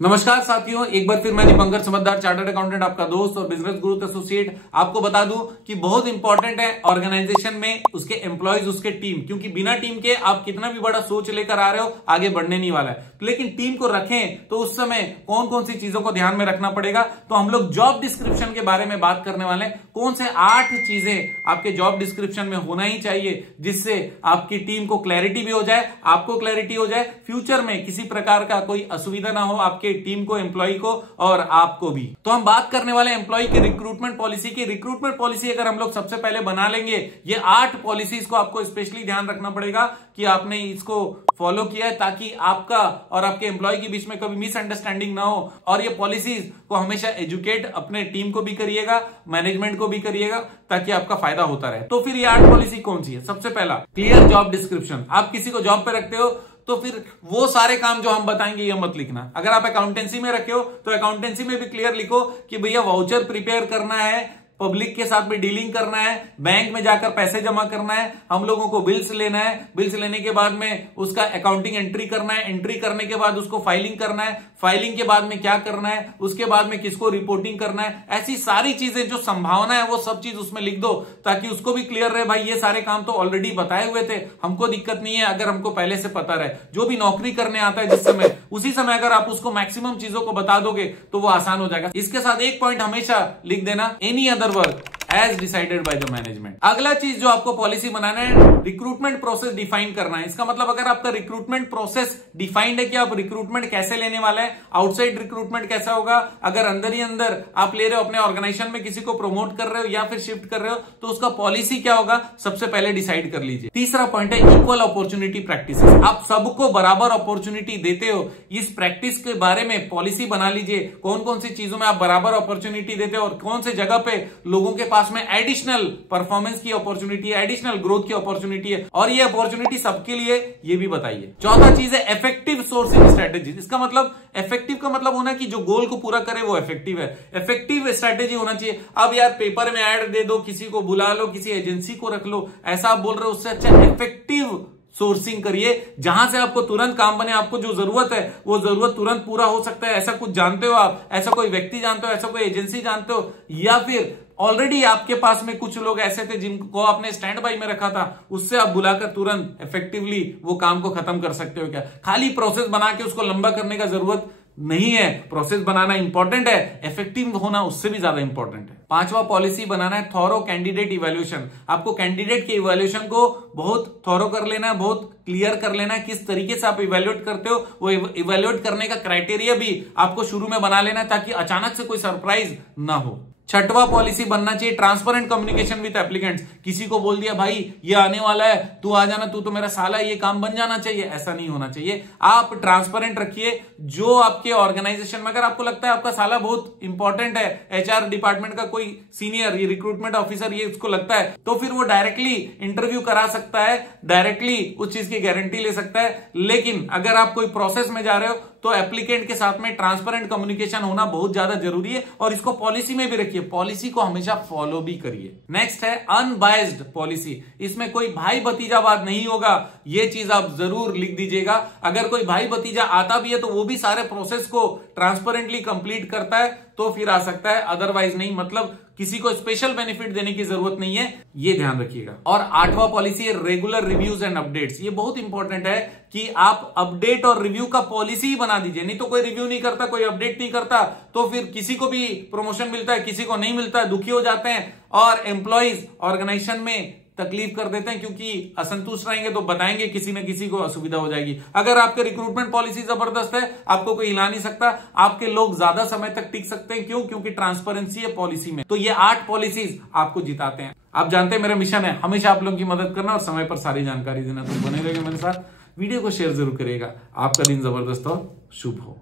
नमस्कार साथियों, एक बार फिर मैं दीपंकर समझदार चार्टर्ड अकाउंटेंट, आपका दोस्त और बिजनेस ग्रोथ एसोसिएट, आपको बता दूं कि बहुत इंपॉर्टेंट है ऑर्गेनाइजेशन में उसके एम्प्लॉयज, उसके टीम, क्योंकि बिना टीम के आप कितना भी बड़ा सोच लेकर आ रहे हो आगे बढ़ने नहीं वाला है। लेकिन टीम को रखें तो उस समय कौन कौन सी चीजों को ध्यान में रखना पड़ेगा, तो हम लोग जॉब डिस्क्रिप्शन के बारे में बात करने वाले हैं। कौन से 8 चीजें आपके जॉब डिस्क्रिप्शन में होना ही चाहिए जिससे आपकी टीम को क्लैरिटी भी हो जाए, आपको क्लैरिटी हो जाए, फ्यूचर में किसी प्रकार का कोई असुविधा ना हो आपके टीम को, एम्प्लॉय को और आपको भी। तो हम बात करने वाले एम्प्लॉय की रिक्रूटमेंट पॉलिसी की। रिक्रूटमेंट पॉलिसी अगर हम लोग सबसे पहले बना लेंगे, ये 8 पॉलिसीज को आपको स्पेशली ध्यान रखना पड़ेगा कि आपने इसको फॉलो किया है, ताकि आपका और आपके एम्प्लॉय के बीच में कभी मिसअंडरस्टैंडिंग ना हो। और ये पॉलिसीज को हमेशा एजुकेट अपने टीम को भी करिएगा, मैनेजमेंट को भी करिएगा, ताकि आपका फायदा होता रहे। तो फिर ये 8 पॉलिसी कौन सी है? सबसे पहला, क्लियर जॉब डिस्क्रिप्शन। आप किसी को जॉब पे रखते हो तो फिर वो सारे काम जो हम बताएंगे ये मत लिखना। अगर आप अकाउंटेंसी में रखे हो तो अकाउंटेंसी में भी क्लियर लिखो कि भैया वाउचर प्रिपेयर करना है, पब्लिक के साथ में डीलिंग करना है, बैंक में जाकर पैसे जमा करना है, हम लोगों को बिल्स लेना है, बिल्स लेने के बाद में उसका अकाउंटिंग एंट्री करना है, एंट्री करने के बाद उसको फाइलिंग करना है, फाइलिंग के बाद में क्या करना है, उसके बाद में किसको रिपोर्टिंग करना है। ऐसी सारी चीजें जो संभावना है वो सब चीज उसमें लिख दो, ताकि उसको भी क्लियर रहे, भाई ये सारे काम तो ऑलरेडी बताए हुए थे, हमको दिक्कत नहीं है अगर हमको पहले से पता रहे। जो भी नौकरी करने आता है जिस समय, उसी समय अगर आप उसको मैक्सिमम चीजों को बता दोगे तो वो आसान हो जाएगा। इसके साथ एक पॉइंट हमेशा लिख देना, any other work as decided by the management. अगला चीज जो आपको पॉलिसी बनाना है, रिक्रूटमेंट प्रोसेस डिफाइन करना है। इसका मतलब अगर आपका रिक्रूटमेंट प्रोसेस डिफाइंड है कि आप रिक्रूटमेंट कैसे लेने वाले हैं, आउटसाइड रिक्रूटमेंट कैसा होगा, अगर अंदर ही अंदर आप ले रहे हो, अपने ऑर्गेनाइजेशन में किसी को प्रमोट कर रहे हो या फिर शिफ्ट कर रहे हो, तो उसका पॉलिसी क्या होगा सबसे पहले डिसाइड कर लीजिए। तीसरा पॉइंट है इक्वल अपॉर्चुनिटी प्रैक्टिस। आप सबको बराबर अपॉर्चुनिटी देते हो, इस प्रैक्टिस के बारे में पॉलिसी बना लीजिए। कौन कौन सी चीजों में आप बराबर अपॉर्चुनिटी देते हो और कौन से जगह पे लोगों के पास में एडिशनल परफॉर्मेंस की अपॉर्चुनिटी है, एडिशनल ग्रोथ की अपॉर्चुनिटी है, और ये अपॉर्चुनिटी सबके लिए, ये भी बताइए। चौथा चीज है इफेक्टिव सोर्सिंग स्ट्रेटेजी। इसका मतलब, इफेक्टिव का मतलब होना कि जो गोल को पूरा करे वो इफेक्टिव है। इफेक्टिव स्ट्रेटेजी होना चाहिए। अब यार पेपर में ऐड दे दो, किसी को बुला लो, किसी एजेंसी को रख लो, ऐसा आप बोल रहे हो, उससे अच्छा इफेक्टिव सोर्सिंग करिए, जहां से आपको तुरंत काम बने, आपको जो जरूरत है वो जरूरत तुरंत पूरा हो सकता है। ऐसा कुछ जानते हो आप, ऐसा कोई व्यक्ति जानते हो, ऐसा कोई एजेंसी जानते हो, या फिर ऑलरेडी आपके पास में कुछ लोग ऐसे थे जिनको आपने स्टैंड बाई में रखा था, उससे आप बुलाकर तुरंत इफेक्टिवली वो काम को खत्म कर सकते हो क्या? खाली प्रोसेस बना के उसको लंबा करने का जरूरत नहीं है। प्रोसेस बनाना इंपॉर्टेंट है, इफेक्टिव होना उससे भी ज्यादा इंपॉर्टेंट है। पांचवा पॉलिसी बनाना है थॉरो कैंडिडेट इवैल्यूएशन। आपको कैंडिडेट के इवैल्यूएशन को बहुत थॉरो कर लेना है, बहुत क्लियर कर लेना है, किस तरीके से आप इवैल्यूएट करते हो, वो इवैल्यूएट करने का क्राइटेरिया भी आपको शुरू में बना लेना है, ताकि अचानक से कोई सरप्राइज ना हो। छठवां पॉलिसी बनना चाहिए ट्रांसपेरेंट कम्युनिकेशन विद एप्लीकेंट्स। किसी को बोल दिया भाई ये आने वाला है, तू आ जाना, तू तो मेरा साला है, ये काम बन जाना चाहिए, ऐसा नहीं होना चाहिए। आप ट्रांसपेरेंट रखिए। जो आपके ऑर्गेनाइजेशन में अगर आपको लगता है आपका साला बहुत इंपॉर्टेंट है, एचआर डिपार्टमेंट का कोई सीनियर, ये रिक्रूटमेंट ऑफिसर, ये उसको लगता है, तो फिर वो डायरेक्टली इंटरव्यू करा सकता है, डायरेक्टली उस चीज की गारंटी ले सकता है। लेकिन अगर आप कोई प्रोसेस में जा रहे हो तो एप्लीकेंट के साथ में ट्रांसपेरेंट कम्युनिकेशन होना बहुत ज्यादा जरूरी है, और इसको पॉलिसी में भी रखिए, पॉलिसी को हमेशा फॉलो भी करिए। नेक्स्ट है अनबायस्ड पॉलिसी। इसमें कोई भाई भतीजावाद नहीं होगा, ये चीज आप जरूर लिख दीजिएगा। अगर कोई भाई भतीजा आता भी है तो वो भी सारे प्रोसेस को ट्रांसपेरेंटली कंप्लीट करता है तो फिर आ सकता है, अदरवाइज नहीं। मतलब किसी को स्पेशल बेनिफिट देने की जरूरत नहीं है, ये ध्यान रखिएगा। और आठवां पॉलिसी है रेगुलर रिव्यूज एंड अपडेट्स। ये बहुत इंपॉर्टेंट है कि आप अपडेट और रिव्यू का पॉलिसी ही बना दीजिए। नहीं तो कोई रिव्यू नहीं करता, कोई अपडेट नहीं करता, तो फिर किसी को भी प्रमोशन मिलता है, किसी को नहीं मिलता, दुखी हो जाते हैं, और एम्प्लॉइज ऑर्गेनाइजेशन में तकलीफ कर देते हैं, क्योंकि असंतुष्ट रहेंगे तो बताएंगे किसी न किसी को असुविधा हो जाएगी। अगर आपके रिक्रूटमेंट पॉलिसी जबरदस्त है, आपको कोई हिला नहीं सकता, आपके लोग ज्यादा समय तक टिक सकते हैं। क्यों? क्योंकि ट्रांसपेरेंसी है पॉलिसी में। तो ये 8 पॉलिसीज आपको जिताते हैं। आप जानते हैं मेरा मिशन है हमेशा आप लोगों की मदद करना और समय पर सारी जानकारी देना। तो बने रहिएगा मेरे साथ, वीडियो को शेयर जरूर करिएगा। आपका दिन जबरदस्त और शुभ हो।